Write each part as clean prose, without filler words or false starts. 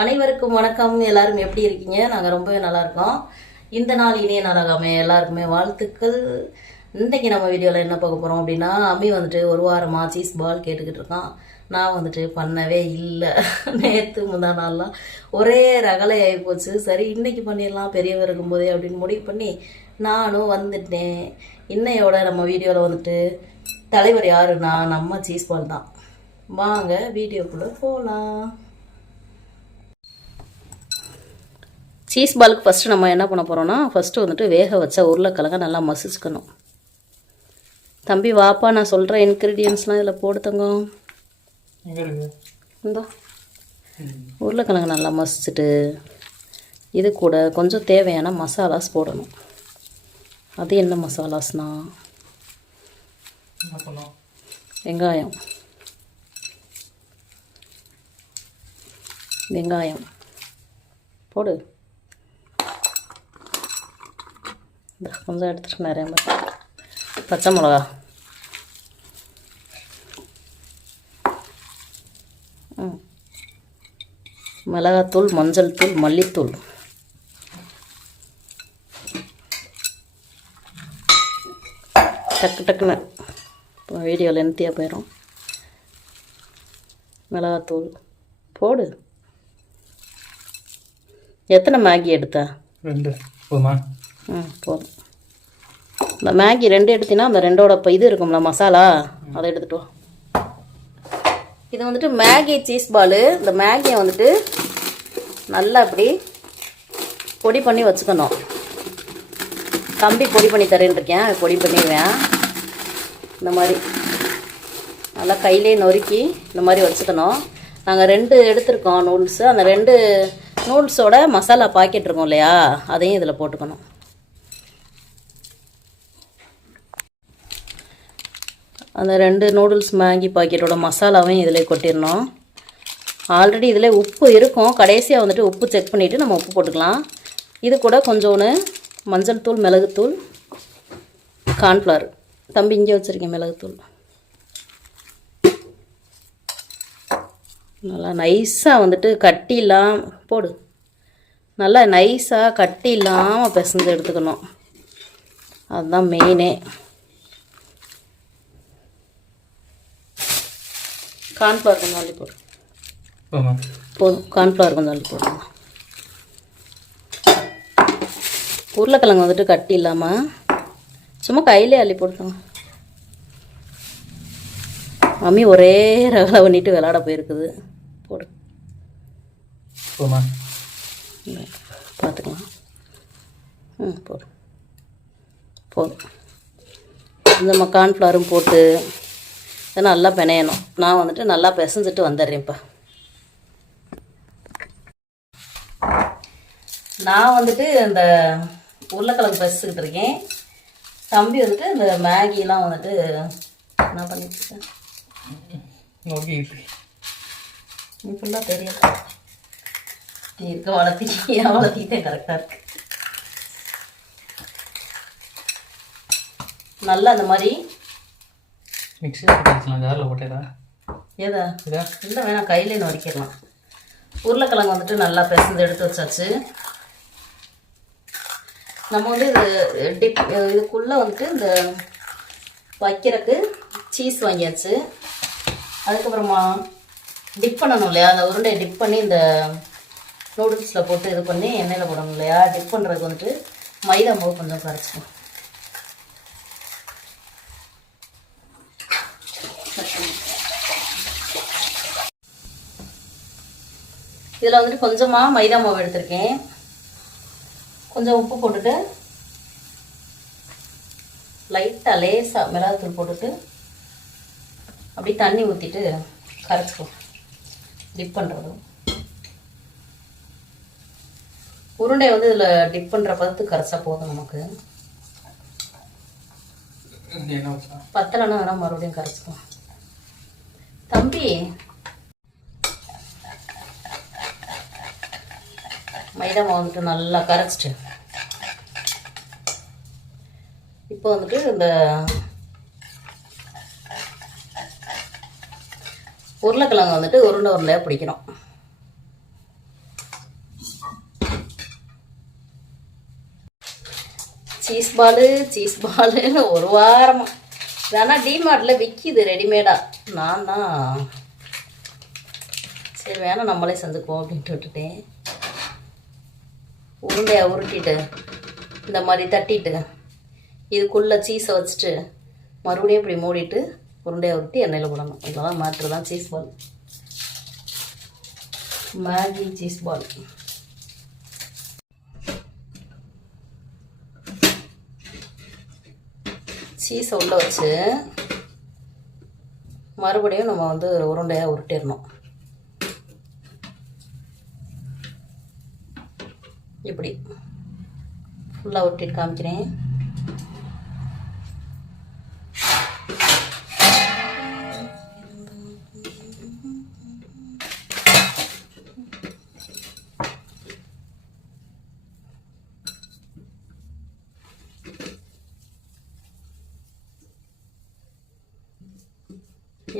அனைவருக்கும் வணக்கம். எல்லாரும் எப்படி இருக்கீங்க? நாங்கள் ரொம்பவே நல்லா இருக்கோம். இந்த நாள் இனிய நாளாகாம எல்லாருக்குமே வாழ்த்துக்கள். இன்றைக்கி நம்ம வீடியோவில் என்ன பார்க்க போகிறோம் அப்படின்னா, அம்மி வந்துட்டு ஒரு வாரமாக சீஸ் பால் கேட்டுக்கிட்டு இருக்கான். நான் வந்துட்டு பண்ணவே இல்லை. நேற்று முந்தா நாள்லாம் ஒரே ரகலை ஆகி போச்சு. சரி இன்னைக்கு பண்ணிடலாம் பெரியவர் இருக்கும்போதே அப்படின்னு முடிவு பண்ணி நானும் வந்துட்டேன். இன்னையோட நம்ம வீடியோவில் வந்துட்டு தலைவர் யாருன்னா நம்ம சீஸ் பால் தான். வாங்க வீடியோக்குள்ளே போகலாம். சீஸ் பாலுக்கு ஃபஸ்ட்டு நம்ம என்ன பண்ண போகிறோன்னா, ஃபஸ்ட்டு வந்துட்டு வேக வச்ச உருளைக்கிழங்க நல்லா மசிச்சுக்கணும். தம்பி வாப்பா, நான் சொல்கிற இன்க்ரீடியன்ஸ்லாம் இதில் போடு தங்கம். இந்தோ உருளைக்கிழங்கு நல்லா மசிச்சுட்டு இது கூட கொஞ்சம் தேவையான மசாலாஸ் போடணும். அது என்ன மசாலாஸ்னா, வெங்காயம் போடு. கொஞ்சம் எடுத்துட்டு நிறைய பச்சை மிளகா, மிளகாத்தூள், மஞ்சள் தூள், மல்லித்தூள், டக்குன்னு இப்போ வீடியோ லென்த்தியாக போயிடும். மிளகாத்தூள் போடு. எத்தனை மேகி எடுத்தா? 2 போதுமா? போதும். இந்த மேகி 2 எடுத்தினா அந்த 2ஓட இப்போ இது இருக்கும்ல மசாலா, அதை எடுத்துகிட்டு வா. இது வந்துட்டு மேகி சீஸ் பால். இந்த மேகியை வந்துட்டு நல்லா இப்படி பொடி பண்ணி வச்சுக்கணும். தம்பி பொடி பண்ணி தரேன்னு இருக்கேன், பொடி பண்ணிடுவேன். இந்த மாதிரி நல்லா கையிலே நொறுக்கி இந்த மாதிரி வச்சுக்கணும். நாங்கள் 2 எடுத்துருக்கோம் நூடுல்ஸு. அந்த 2 நூடுல்ஸோட மசாலா பாக்கெட் இருக்கும் இல்லையா, அதையும் இதில் போட்டுக்கணும். அந்த 2 நூடுல்ஸ் மேகி பாக்கெட்டோட மசாலாவையும் இதில் கொட்டிடணும். ஆல்ரெடி இதில் உப்பு இருக்கும். கடைசியாக வந்துட்டு உப்பு செக் பண்ணிவிட்டு நம்ம உப்பு போட்டுக்கலாம். இது கூட கொஞ்சோன்னு மஞ்சள் தூள், மிளகுத்தூள், கார்ன்ஃப்ளவர். தம்பி இங்கே வச்சுருக்கேன் மிளகுத்தூள். நல்லா நைஸாக வந்துட்டு கட்டி இல்லாமல் போடு. நல்லா நைஸாக கட்டி இல்லாமல் பிசைஞ்சு எடுத்துக்கணும். அதுதான் மெயினே. கார்ன்ஃப்ளவர் கொஞ்சம் அள்ளி போடு. போதும், கார்ன்ஃப்ளவர் கொஞ்சம் அள்ளி போடுங்க. உருளைக்கிழங்கு வந்துட்டு கட்டி இல்லாமல் சும்மா கையிலே அள்ளி போடுங்க. மம்மி ஒரே ரகலை பண்ணிட்டு விளாட போயிருக்குது. போடு, பார்த்துக்கலாம். போடு, போதும். இந்த கார்ன்ஃப்ளவரும் போட்டு இதை நல்லா பிணையணும். நான் வந்துட்டு நல்லா பிசைஞ்சிட்டு வந்துடுறேன். இப்போ நான் வந்துட்டு இந்த உருளைக்கிழங்கு பிசைச்சுக்கிட்டு இருக்கேன். தம்பி வந்துட்டு இந்த மேகிலாம் வந்துட்டு என்ன பண்ணிட்டுருக்கேன். நீ ஃபுல்லாக தெரியல, நீ இருக்க வளர்த்திட்டே கரெக்டாக இருக்கு. நல்லா அந்த மாதிரி ஏதா இல்லை வேணாம், கையிலே நொறுக்கிடலாம். உருளைக்கிழங்கு வந்துட்டு நல்லா பிசைஞ்சு எடுத்து வச்சாச்சு. நம்ம வந்து இது இதுக்குள்ளே வந்துட்டு இந்த வைக்கிறதுக்கு சீஸ் வாங்கியாச்சு. அதுக்கப்புறமா டிப் பண்ணணும் இல்லையா, அந்த உருண்டையை டிப் பண்ணி இந்த நூடுல்ஸில் போட்டு இது பண்ணி எண்ணெயில் போடணும் இல்லையா. டிப் பண்ணுறதுக்கு வந்துட்டு மைதா மாவு கொஞ்சம் கரைச்சிக்கணும். இதில் வந்துட்டு கொஞ்சமாக மைதா மாவு எடுத்திருக்கேன். கொஞ்சம் உப்பு போட்டுட்டு லைட்டாக லேசாக மிளகாத்தூள் போட்டுட்டு அப்படி தண்ணி ஊற்றிட்டு கரைச்சிக்கோ. டிப் பண்ணுறது உருண்டை வந்து இதில் டிப் பண்ணுற பதத்துக்கு கரைச்சா போதும். நமக்கு பத்தலைன்னா வேணால் மறுபடியும் கரைச்சிக்கோ. தம்பி மைதா மாவு வந்துட்டு நல்லா கரைச்சிட்டு இப்போ வந்துட்டு இந்த உருளைக்கிழங்கு வந்துட்டு உருண்டை உருண்டையாக பிடிக்கணும். சீஸ் பாலுன்னு ஒரு வாரமாக இதெல்லாம் டிமார்ட்டில் விற்கிது ரெடிமேடாக. நான் தான் சரி வேணாம் நம்மளே செஞ்சுக்குவோம் அப்படின்ட்டு விட்டுட்டேன். உருண்டையை உருட்டிட்டு இந்த மாதிரி தட்டிட்டு இதுக்குள்ளே சீஸை வச்சுட்டு மறுபடியும் இப்படி மூடிட்டு உருண்டையை உருட்டி எண்ணெயில் போடணும். இதெல்லாம் மாற்று தான் cheese ball, Maggi cheese ball. சீஸை உள்ளே வச்சு மறுபடியும் நம்ம வந்து உருண்டையாக உருட்டிடணும். இப்படி ஃபுல்லாக உருட்டிட்டு காமிக்கிறேன்.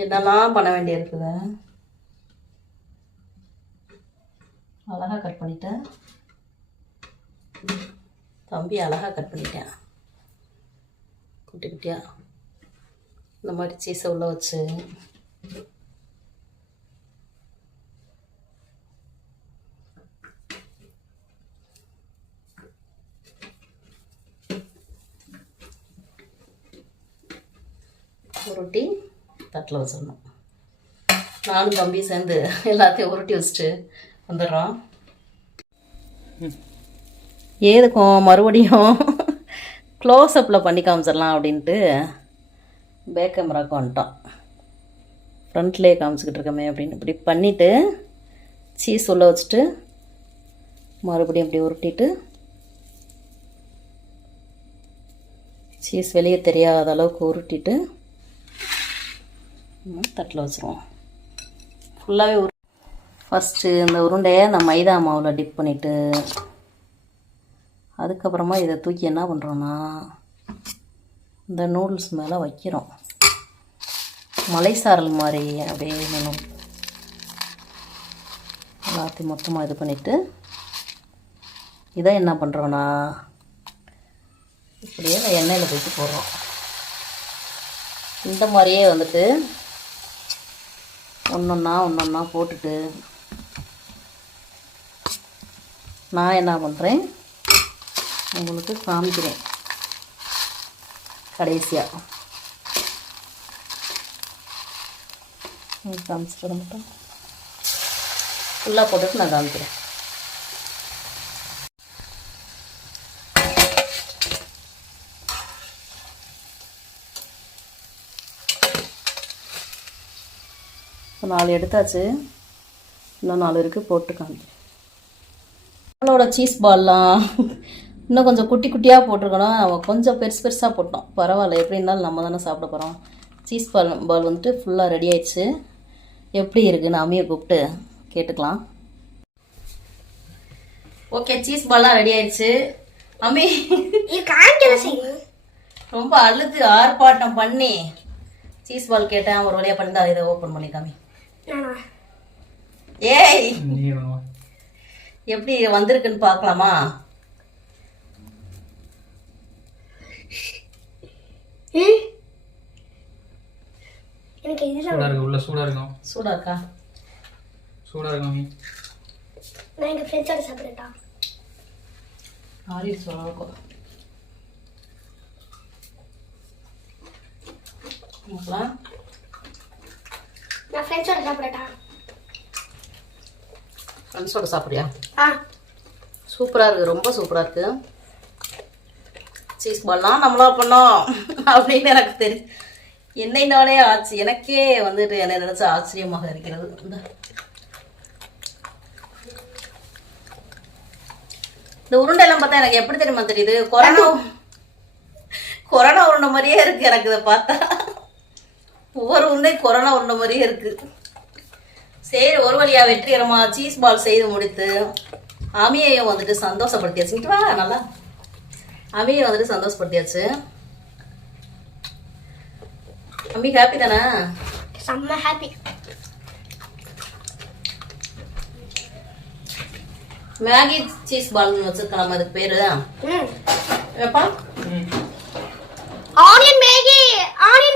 என்னெல்லாம் பண்ண வேண்டியிருக்குது. அழகாக கட் பண்ணிட்டேன் தம்பி, அழகாக கட் பண்ணிட்டேன் குட்டி குட்டியாக. இந்த மாதிரி சீஸை உள்ள வச்சு உருட்டி தட்டில் வச்சிடணும். நானும் தம்பி சேர்ந்து எல்லாத்தையும் உருட்டி வச்சுட்டு வந்துடுறோம். ஏதுக்கும் மறுபடியும் க்ளோஸ்அப்பில் பண்ணி காமிச்சிடலாம் அப்படின்ட்டு பேக் கேமராவுக்கு வந்துட்டோம். ஃப்ரண்ட்லேயே காமிச்சிக்கிட்டு இருக்கமே அப்படின்னு இப்படி பண்ணிவிட்டு சீஸ் உள்ள வச்சுட்டு மறுபடியும் இப்படி உருட்டிட்டு சீஸ் வெளியே தெரியாத அளவுக்கு உருட்டிட்டு தட்டில் வச்சுருவோம். ஃபுல்லாகவே ஃபஸ்ட்டு இந்த உருண்டையை நான் மைதா மாவில் டிப் பண்ணிவிட்டு அதுக்கப்புறமா இதை தூக்கி என்ன பண்ணுறோன்னா இந்த நூடுல்ஸ் மேலே வைக்கிறோம். மலைசாரல் மாதிரி அப்படியே வேணும். எல்லாத்தையும் மொத்தமாக இது பண்ணிவிட்டு இதை என்ன பண்ணுறோன்னா இப்படியே எண்ணெயில் போய்ட்டு போடுறோம். இந்த மாதிரியே வந்துட்டு ஒன்றொன்னா போட்டுட்டு நான் என்ன பண்ணுறேன் உங்களுக்கு காமிக்கிறேன் கடைசியாக. காமிச்சிட மட்டும் ஃபுல்லாக போட்டுட்டு நான் காமிக்கிறேன். இப்போ 4 எடுத்தாச்சு, இன்னும் 4 இருக்குது, போட்டு காமிக்கிறேன். நம்மளோட சீஸ் பால்லாம் இன்னும் கொஞ்சம் குட்டி குட்டியாக போட்டிருக்கணும், கொஞ்சம் பெருசாக போட்டோம். பரவாயில்ல, எப்படி இருந்தாலும் நம்ம தானே சாப்பிட போகிறோம். சீஸ் பால் வந்துட்டு ஃபுல்லாக ரெடி ஆயிடுச்சு. எப்படி இருக்குன்னு அம்மியை கூப்பிட்டு கேட்டுக்கலாம். ஓகே, சீஸ் பால்லாம் ரெடி ஆயிடுச்சு. அம்மி ரொம்ப அழுது ஆர்ப்பாட்டம் பண்ணி சீஸ் பால் கேட்டேன், ஒரு வழியாக பண்ணி அதை ஓப்பன் பண்ணிக்காமி. ஏய், எப்படி வந்திருக்குன்னு பார்க்கலாமா? சூடா இருக்கா? நான் எங்க ஃப்ரெண்ட்ஸோட சாப்பிடுறேன்டா. ஆரி சொல்லுங்க. நான் ஃப்ரெண்ட்ஸோட சாப்பிடுறேன்டா. ஃப்ரெண்ட்ஸோட சாப்பிட்றியா? சூப்பராக இருக்குது, ரொம்ப சூப்பராக இருக்குது. சீஸ் பால்லாம் நம்மளா பண்ணோம் அப்படின்னு எனக்கு தெரியும். என்னைனாலே ஆச்சு, எனக்கே வந்துட்டு என்னை நினைச்சா ஆச்சரியமாக இருக்கிறது. இந்த உருண்டையெல்லாம் பார்த்தா எனக்கு எப்படி தெரியுமா தெரியுது, கொரோனா உருண்டை மாதிரியே இருக்கு எனக்கு. இதை பார்த்தா ஒவ்வொரு உருண்டை கொரோனா உருண்டை மாதிரியே இருக்கு. சரி, ஒரு வழியா வெற்றிகரமா சீஸ் பால் செய்து முடித்து அமியையும் வந்துட்டு சந்தோஷப்படுத்தியாச்சு. வா, நல்லா அமியை வந்துட்டு சந்தோஷப்படுத்தியாச்சு. அம்மி ஹாப்பி தானே? செம்ம ஹாப்பி. மேகி சீஸ் பால்னு வச்சிருக்கலாம் அதுக்கு பேரு எப்பா ஆனியன்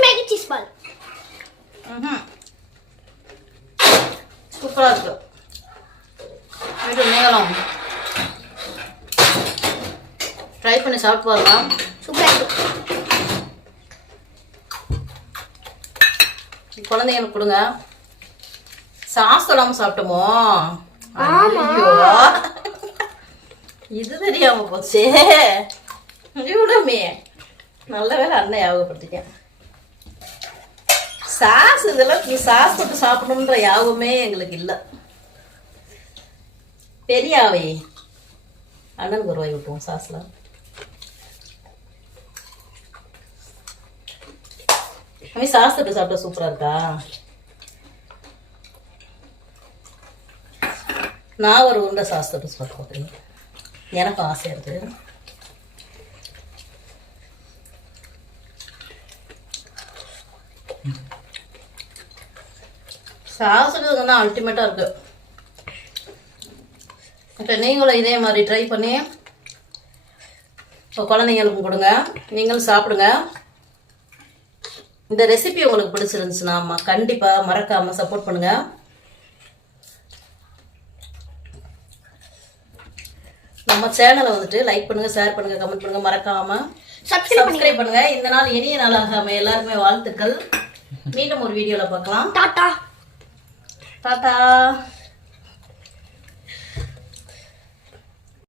மேகி சீஸ் பால். சூப்பரா இருக்கு. இது நீங்களும் ட்ரை பண்ணி சாப்பிட்டு பாருங்க. சூப்பரா இருக்கு. குழந்தைங்களுக்கு கொடுங்க. சாஸ் தொடாம சாப்பிட்டோமோ? ஐயோ, இது தெரியாம போச்சே. இவ்வளவுமே நல்ல வேலை அண்ணன் ஞாபகப்படுத்திட்டேன். சாஸ் இதெல்லாம் சாஸ் போட்டு சாப்பிடணுன்ற யாவுமே எங்களுக்கு இல்லை. பெரியாவே அண்ணனுக்கு ஒரு வாய் விட்டுவோம் சாஸ்ல. சாஸ் தொட்டு சாப்பிட்டா சூப்பரா இருக்கா? நான் ஒரு உருண்டை சாஸ் தொட்டு சாப்பிட்டு பார்க்குறேன். எனக்கும் ஆசையா இருக்கு. சாப்பிட்றதுக்கு தான் அல்டிமேட்டாக இருக்கு. இப்போ நீங்களும் இதே மாதிரி ட்ரை பண்ணி இப்போ குழந்தைங்களுக்கும் கொடுங்க, நீங்களும் சாப்பிடுங்க. இந்த ரெசிபி உங்களுக்கு பிடிச்சிருந்துச்சுன்னா கண்டிப்பாக மறக்காமல் சப்போர்ட் பண்ணுங்க. நம்ம சேனலை வந்துட்டு லைக் பண்ணுங்க, ஷேர் பண்ணுங்க, கமெண்ட் பண்ணுங்க, மறக்காம சப்ஸ்கிரைப் பண்ணுங்க. இந்த நாள் இனிய நாளாக எல்லாருக்குமே வாழ்த்துக்கள். மீண்டும் ஒரு வீடியோல பார்க்கலாம். டாடா. டாடா.